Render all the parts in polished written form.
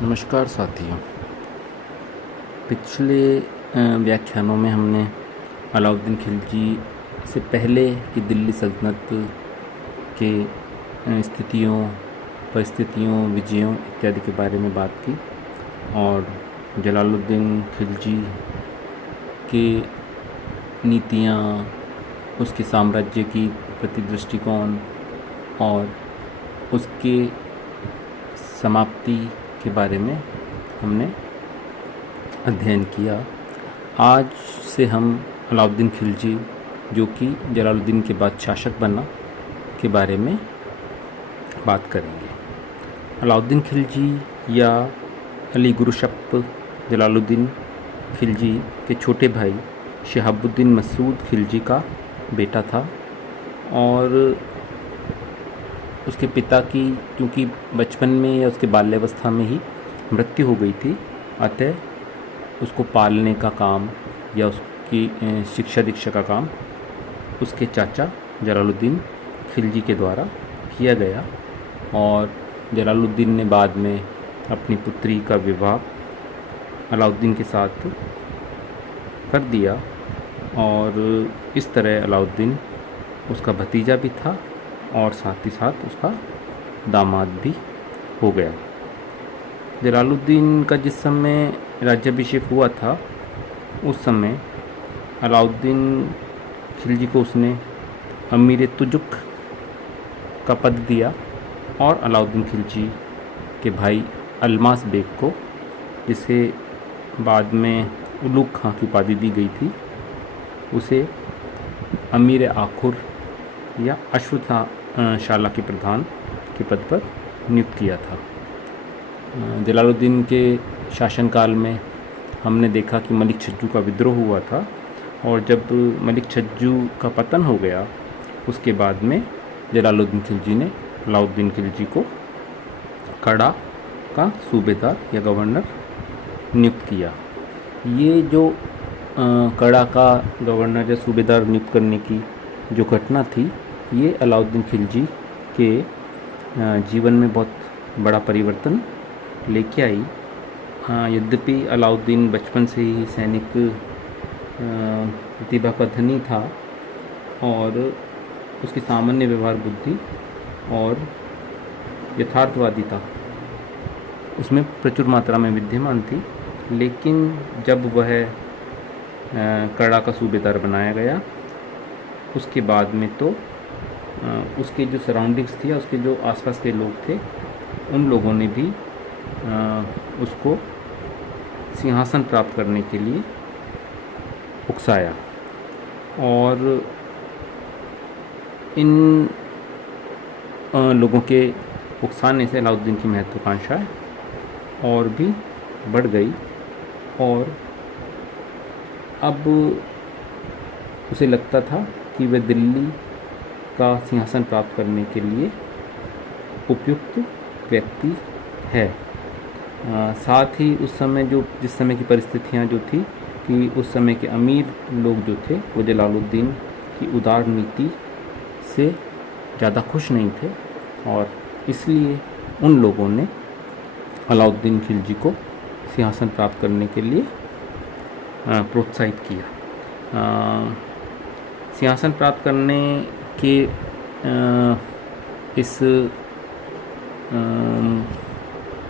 नमस्कार साथियों। पिछले व्याख्यानों में हमने अलाउद्दीन खिलजी से पहले की दिल्ली सल्तनत के स्थितियों, परिस्थितियों, विजयों इत्यादि के बारे में बात की और जलालुद्दीन खिलजी के नीतियाँ, उसके साम्राज्य की प्रति दृष्टिकोण और उसके समाप्ति के बारे में हमने अध्ययन किया। आज से हम अलाउद्दीन खिलजी, जो कि जलालुद्दीन के बाद शासक बना, के बारे में बात करेंगे। अलाउद्दीन खिलजी या अली गुरुशप जलालुद्दीन खिलजी के छोटे भाई शहाबुद्दीन मसूद खिलजी का बेटा था और उसके पिता की क्योंकि बचपन में या उसके बाल्यावस्था में ही मृत्यु हो गई थी, अतः उसको पालने का काम या उसकी शिक्षा दीक्षा का काम उसके चाचा जलालुद्दीन खिलजी के द्वारा किया गया और जलालुद्दीन ने बाद में अपनी पुत्री का विवाह अलाउद्दीन के साथ कर दिया और इस तरह अलाउद्दीन उसका भतीजा भी था और साथ ही साथ उसका दामाद भी हो गया। जलालुद्दीन का जिस समय राज्याभिषेक हुआ था, उस समय अलाउद्दीन खिलजी को उसने अमीर तुजुक का पद दिया और अलाउद्दीन खिलजी के भाई अल्मास बेग को, जिसे बाद में उलुग खां की उपाधि दी गई थी, उसे अमीर आखुर या अश्वशाला के प्रधान के पद पर नियुक्त किया था। जलालुद्दीन के शासनकाल में हमने देखा कि मलिक छज्जू का विद्रोह हुआ था और जब मलिक छज्जू का पतन हो गया, उसके बाद में जलालुद्दीन खिलजी ने अलाउद्दीन खिलजी को कड़ा का सूबेदार या गवर्नर नियुक्त किया। ये जो कड़ा का गवर्नर या सूबेदार नियुक्त करने की जो घटना थी, ये अलाउद्दीन खिलजी के जीवन में बहुत बड़ा परिवर्तन लेके आई। यद्यपि अलाउद्दीन बचपन से ही सैनिक प्रतिभा का धनी था और उसकी सामान्य व्यवहार बुद्धि और यथार्थवादिता उसमें प्रचुर मात्रा में विद्यमान थी, लेकिन जब वह कड़ा का सूबेदार बनाया गया, उसके बाद में तो उसके जो सराउंडिंग्स थी, उसके जो आसपास के लोग थे, उन लोगों ने भी उसको सिंहासन प्राप्त करने के लिए उकसाया और इन लोगों के उकसाने से अलाउद्दीन की महत्वाकांक्षा और भी बढ़ गई और अब उसे लगता था कि वह दिल्ली का सिंहासन प्राप्त करने के लिए उपयुक्त व्यक्ति है। साथ ही उस समय जिस समय की परिस्थितियाँ जो थी कि उस समय के अमीर लोग जो थे, वो जलालुद्दीन की उदार नीति से ज़्यादा खुश नहीं थे और इसलिए उन लोगों ने अलाउद्दीन खिलजी को सिंहासन प्राप्त करने के लिए प्रोत्साहित किया। सिंहासन प्राप्त करने के इस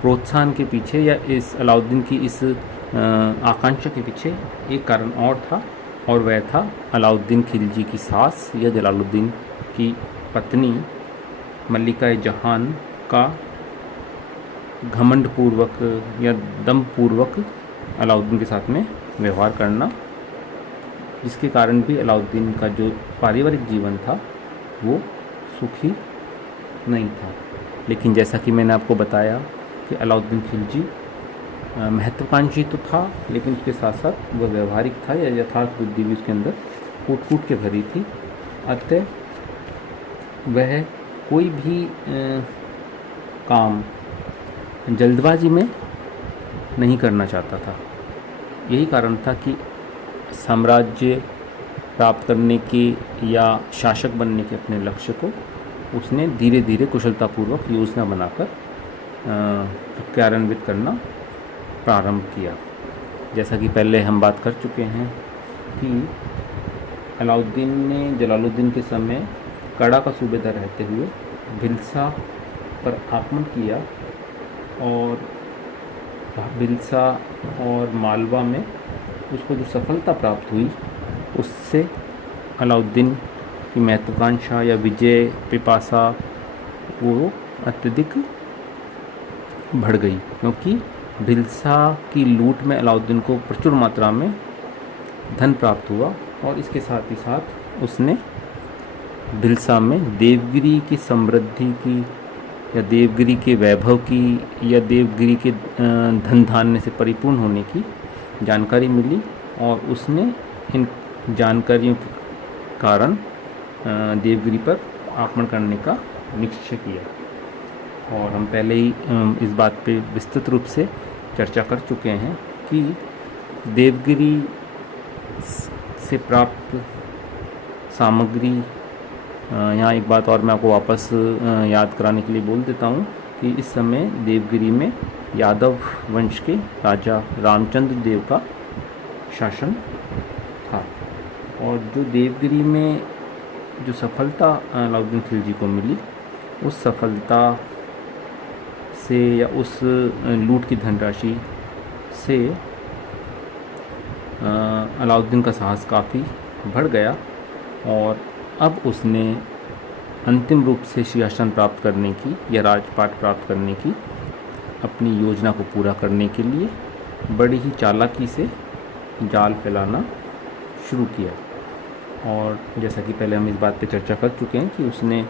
प्रोत्साहन के पीछे या इस अलाउद्दीन की इस आकांक्षा के पीछे एक कारण और था और वह था अलाउद्दीन खिलजी की सास या जलालुद्दीन की पत्नी मल्लिका जहान का घमंडपूर्वक या दमपूर्वक अलाउद्दीन के साथ में व्यवहार करना, जिसके कारण भी अलाउद्दीन का जो पारिवारिक जीवन था वो सुखी नहीं था। लेकिन जैसा कि मैंने आपको बताया कि अलाउद्दीन खिलजी महत्वाकांक्षी तो था, लेकिन उसके साथ साथ वह व्यवहारिक था या यथार्थ बुद्धि भी उसके अंदर कूट कूट के भरी थी। अतः वह कोई भी काम जल्दबाजी में नहीं करना चाहता था। यही कारण था कि साम्राज्य प्राप्त करने के या शासक बनने के अपने लक्ष्य को उसने धीरे धीरे कुशलतापूर्वक योजना बनाकर कार्यान्वित करना प्रारंभ किया। जैसा कि पहले हम बात कर चुके हैं कि अलाउद्दीन ने जलालुद्दीन के समय कड़ा का सूबेदार रहते हुए भिलसा पर आक्रमण किया और भिलसा और मालवा में उसको जो सफलता प्राप्त हुई उससे अलाउद्दीन की महत्वाकांक्षा या विजय पिपासा वो अत्यधिक बढ़ गई, क्योंकि भिलसा की लूट में अलाउद्दीन को प्रचुर मात्रा में धन प्राप्त हुआ और इसके साथ ही साथ उसने भिलसा में देवगिरी की समृद्धि की या देवगिरी के वैभव की या देवगिरी के धन धान्य से परिपूर्ण होने की जानकारी मिली और उसने इन जानकारियों के कारण देवगिरी पर आक्रमण करने का निश्चय किया। और हम पहले ही इस बात पे विस्तृत रूप से चर्चा कर चुके हैं कि देवगिरी से प्राप्त सामग्री, यहाँ एक बात और मैं आपको वापस याद कराने के लिए बोल देता हूँ कि इस समय देवगिरी में यादव वंश के राजा रामचंद्र देव का शासन था और जो देवगिरी में जो सफलता अलाउद्दीन खिलजी को मिली उस सफलता से या उस लूट की धनराशि से अलाउद्दीन का साहस काफ़ी बढ़ गया और अब उसने अंतिम रूप से सिंहासन प्राप्त करने की या राजपाट प्राप्त करने की अपनी योजना को पूरा करने के लिए बड़ी ही चालाकी से जाल फैलाना शुरू किया। और जैसा कि पहले हम इस बात पे चर्चा कर चुके हैं कि उसने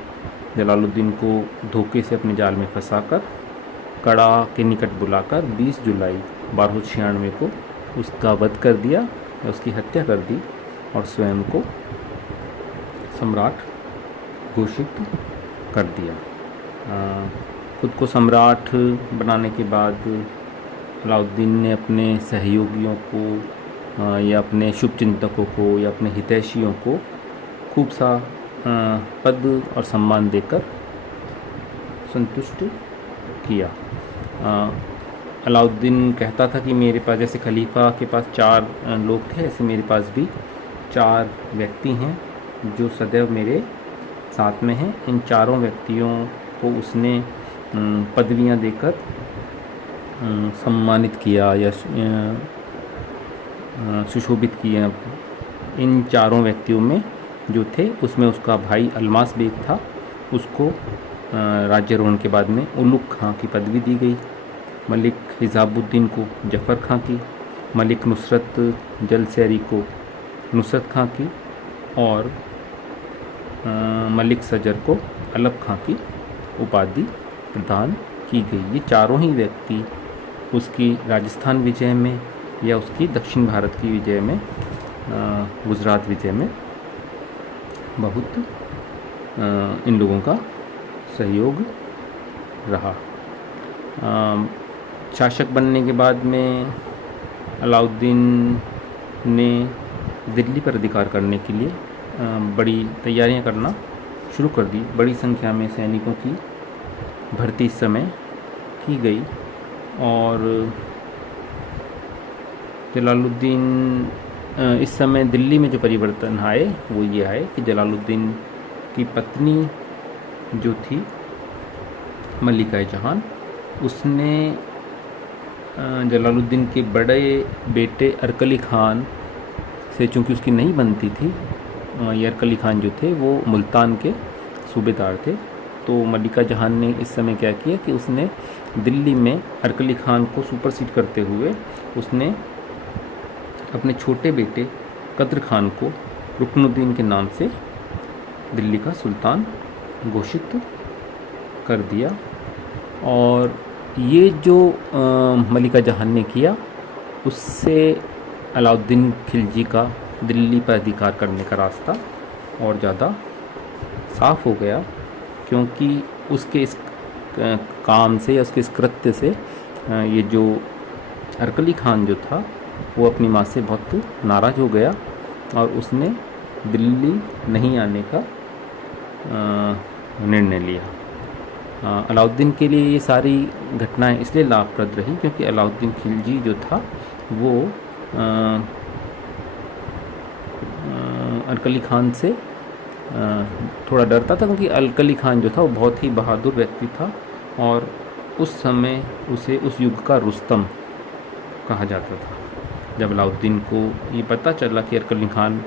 जलालुद्दीन को धोखे से अपने जाल में फंसाकर कड़ा के निकट बुलाकर 20 जुलाई 1296 को उसका वध कर दिया या उसकी हत्या कर दी और स्वयं को सम्राट घोषित कर दिया। खुद को सम्राट बनाने के बाद अलाउद्दीन ने अपने सहयोगियों को या अपने शुभचिंतकों को या अपने हितैषियों को खूब सा पद और सम्मान देकर संतुष्ट किया। अलाउद्दीन कहता था कि मेरे पास जैसे खलीफा के पास 4 लोग थे, ऐसे मेरे पास भी 4 व्यक्ति हैं जो सदैव मेरे साथ में हैं। इन चारों व्यक्तियों को उसने पदवियां देकर सम्मानित किया या सुशोभित किया। इन चारों व्यक्तियों में जो थे उसमें उसका भाई अलमास बेग था, उसको राज्यारोहण के बाद में उलुग खां की पदवी दी गई। मलिक हिजाबुद्दीन को जफ़र खां की, मलिक नुसरत जलसैरी को नुसरत खां की और मलिक सजर को अलब खां की उपाधि प्रदान की गई। ये चारों ही व्यक्ति उसकी राजस्थान विजय में या उसकी दक्षिण भारत की विजय में, गुजरात विजय में बहुत इन लोगों का सहयोग रहा। शासक बनने के बाद में अलाउद्दीन ने दिल्ली पर अधिकार करने के लिए बड़ी तैयारियां करना शुरू कर दी। बड़ी संख्या में सैनिकों की भर्ती इस समय की गई और जलालुद्दीन इस समय दिल्ली में जो परिवर्तन आए वो ये आए कि जलालुद्दीन की पत्नी जो थी मल्लिका जहान, उसने जलालुद्दीन के बड़े बेटे अरकली ख़ान से, चूँकि उसकी नहीं बनती थी, ये अरकली ख़ान जो थे वो मुल्तान के सूबेदार थे, तो मल्लिका जहान ने इस समय क्या किया कि उसने दिल्ली में अरकली ख़ान को सुपरसीड करते हुए उसने अपने छोटे बेटे कद्र ख़ान को रुकनुद्दीन के नाम से दिल्ली का सुल्तान घोषित कर दिया। और ये जो मल्लिका जहान ने किया उससे अलाउद्दीन खिलजी का दिल्ली पर अधिकार करने का रास्ता और ज़्यादा साफ हो गया, क्योंकि उसके इस काम से या उसके इस कृत्य से ये जो अरकली ख़ान जो था वो अपनी माँ से बहुत नाराज़ हो गया और उसने दिल्ली नहीं आने का निर्णय लिया। अलाउद्दीन के लिए ये सारी घटनाएं इसलिए लाभप्रद रही क्योंकि अलाउद्दीन खिलजी जो था वो अरकली खान से थोड़ा डरता था, क्योंकि अरकली खान जो था वो बहुत ही बहादुर व्यक्ति था और उस समय उसे उस युग का रुस्तम कहा जाता था। जब अलाउद्दीन को ये पता चला कि अरकली खान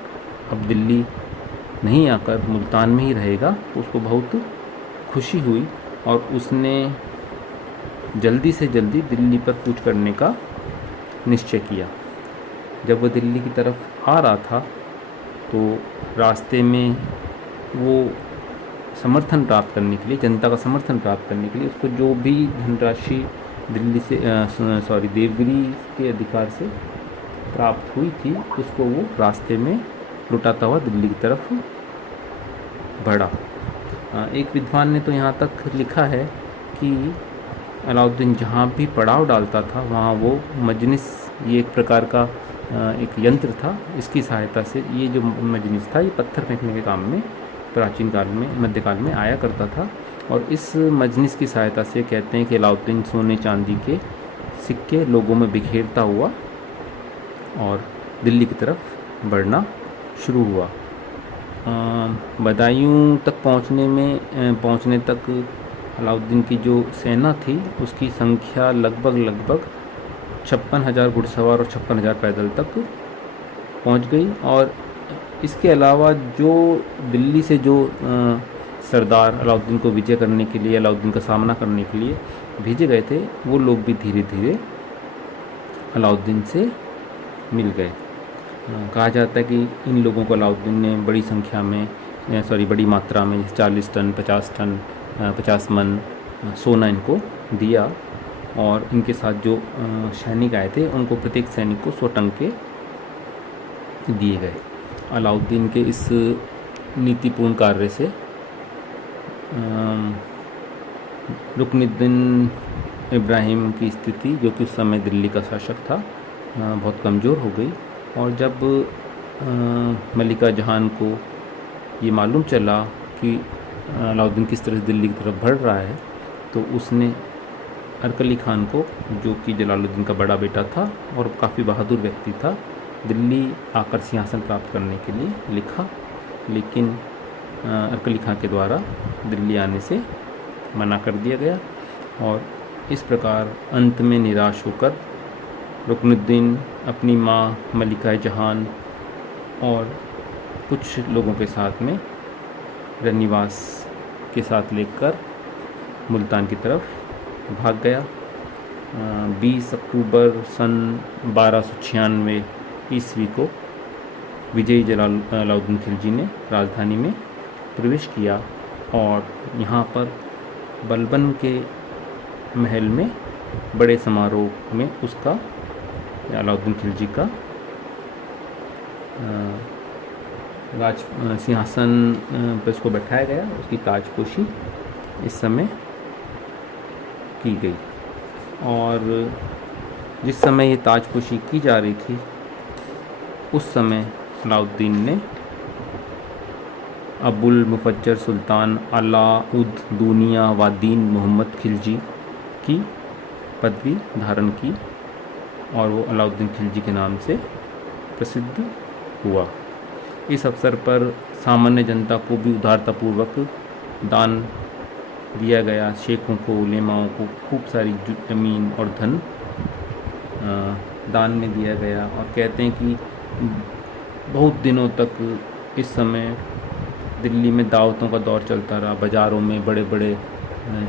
अब दिल्ली नहीं आकर मुल्तान में ही रहेगा, तो उसको बहुत खुशी हुई और उसने जल्दी से जल्दी दिल्ली पर कूच करने का निश्चय किया। जब वह दिल्ली की तरफ आ रहा था तो रास्ते में वो समर्थन प्राप्त करने के लिए, जनता का समर्थन प्राप्त करने के लिए, उसको जो भी धनराशि दिल्ली से देवगिरी के अधिकार से प्राप्त हुई थी उसको वो रास्ते में लुटाता हुआ दिल्ली की तरफ बढ़ा। एक विद्वान ने तो यहाँ तक लिखा है कि अलाउद्दीन जहाँ भी पड़ाव डालता था वहाँ वो मजनिस, ये एक प्रकार का एक यंत्र था, इसकी सहायता से ये जो मजनिस था ये पत्थर फेंकने के काम में प्राचीन काल में, मध्यकाल में आया करता था। और इस मजनिस की सहायता से कहते हैं कि अलाउद्दीन सोने चांदी के सिक्के लोगों में बिखेरता हुआ और दिल्ली की तरफ बढ़ना शुरू हुआ। बदायूं तक पहुंचने तक अलाउद्दीन की जो सेना थी उसकी संख्या लगभग 56,000 घुड़सवार और 56,000 पैदल तक पहुंच गई। और इसके अलावा जो दिल्ली से जो सरदार अलाउद्दीन को विजय करने के लिए, अलाउद्दीन का सामना करने के लिए भेजे गए थे, वो लोग भी धीरे धीरे अलाउद्दीन से मिल गए। कहा जाता है कि इन लोगों को अलाउद्दीन ने बड़ी मात्रा में 40 टन 50 मन सोना इनको दिया और इनके साथ जो सैनिक आए थे उनको प्रत्येक सैनिक को 100 टंके दिए गए। अलाउद्दीन के इस नीतिपूर्ण कार्य से रुकनुद्दीन इब्राहिम की स्थिति, जो कि उस समय दिल्ली का शासक था, बहुत कमज़ोर हो गई। और जब मलिका जहान को ये मालूम चला कि अलाउद्दीन किस तरह से दिल्ली की तरफ बढ़ रहा है, तो उसने अरकली खान को, जो कि जलालुद्दीन का बड़ा बेटा था और काफ़ी बहादुर व्यक्ति था, दिल्ली आकर सिंहासन प्राप्त करने के लिए लिखा, लेकिन अरकली खान के द्वारा दिल्ली आने से मना कर दिया गया। और इस प्रकार अंत में निराश होकर रुकनुद्दीन अपनी माँ मलिका जहान और कुछ लोगों के साथ में रनिवास के साथ लेकर मुल्तान की तरफ भाग गया। 20 अक्टूबर सन 1296 ईस्वी को विजयी अलाउद्दीन खिलजी ने राजधानी में प्रवेश किया और यहाँ पर बलबन के महल में बड़े समारोह में उसका, अलाउद्दीन खिलजी का सिंहासन पर उसको बैठाया गया। उसकी ताजपोशी इस समय की गई और जिस समय ये ताजपोशी की जा रही थी उस समय अलाउद्दीन ने अबुल मुफज्जर सुल्तान अलाउद दुनिया वादीन मोहम्मद खिलजी की पदवी धारण की और वो अलाउद्दीन खिलजी के नाम से प्रसिद्ध हुआ। इस अवसर पर सामान्य जनता को भी उदारतापूर्वक दान दिया गया। शेखों को, उलेमाओं को खूब सारी ज़मीन और धन दान में दिया गया। और कहते हैं कि बहुत दिनों तक इस समय दिल्ली में दावतों का दौर चलता रहा। बाज़ारों में बड़े बड़े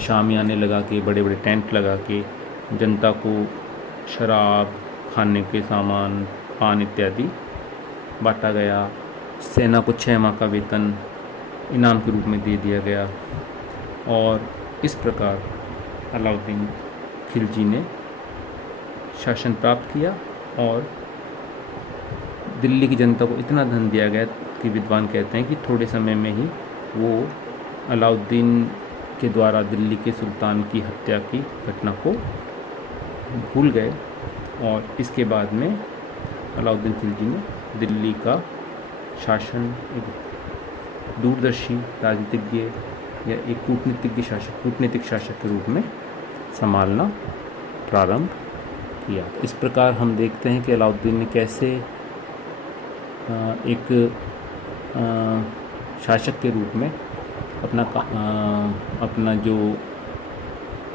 शामियाने लगा के, बड़े बड़े टेंट लगा के जनता को शराब, खाने के सामान, पान इत्यादि बांटा गया। सेना को 6 माह का वेतन इनाम के रूप में दे दिया गया और इस प्रकार अलाउद्दीन खिलजी ने शासन प्राप्त किया और दिल्ली की जनता को इतना धन दिया गया कि विद्वान कहते हैं कि थोड़े समय में ही वो अलाउद्दीन के द्वारा दिल्ली के सुल्तान की हत्या की घटना को भूल गए। और इसके बाद में अलाउद्दीन खिलजी ने दिल्ली का शासन एक दूरदर्शी राजनीतिज्ञ या एक कूटनीतिक शासक के रूप में संभालना प्रारंभ किया। इस प्रकार हम देखते हैं कि अलाउद्दीन ने कैसे एक शासक के रूप में अपना जो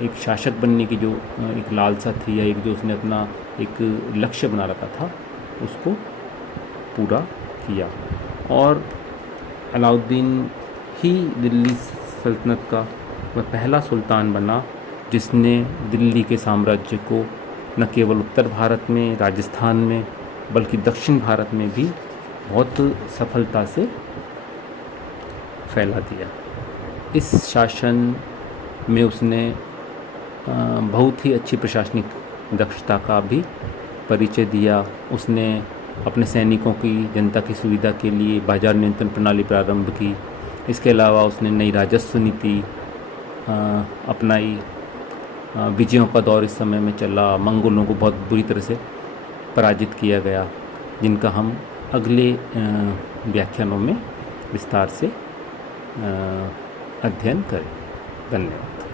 एक शासक बनने की जो एक लालसा थी, या एक जो उसने अपना एक लक्ष्य बना रखा था, उसको पूरा किया। और अलाउद्दीन ही दिल्ली सल्तनत का वह पहला सुल्तान बना जिसने दिल्ली के साम्राज्य को न केवल उत्तर भारत में, राजस्थान में, बल्कि दक्षिण भारत में भी बहुत सफलता से फैला दिया। इस शासन में उसने बहुत ही अच्छी प्रशासनिक दक्षता का भी परिचय दिया। उसने अपने सैनिकों की, जनता की सुविधा के लिए बाजार नियंत्रण प्रणाली प्रारंभ की। इसके अलावा उसने नई राजस्व नीति अपनाई। विजयों का दौर इस समय में चला। मंगोलों को बहुत बुरी तरह से पराजित किया गया, जिनका हम अगले व्याख्यानों में विस्तार से अध्ययन करें। धन्यवाद।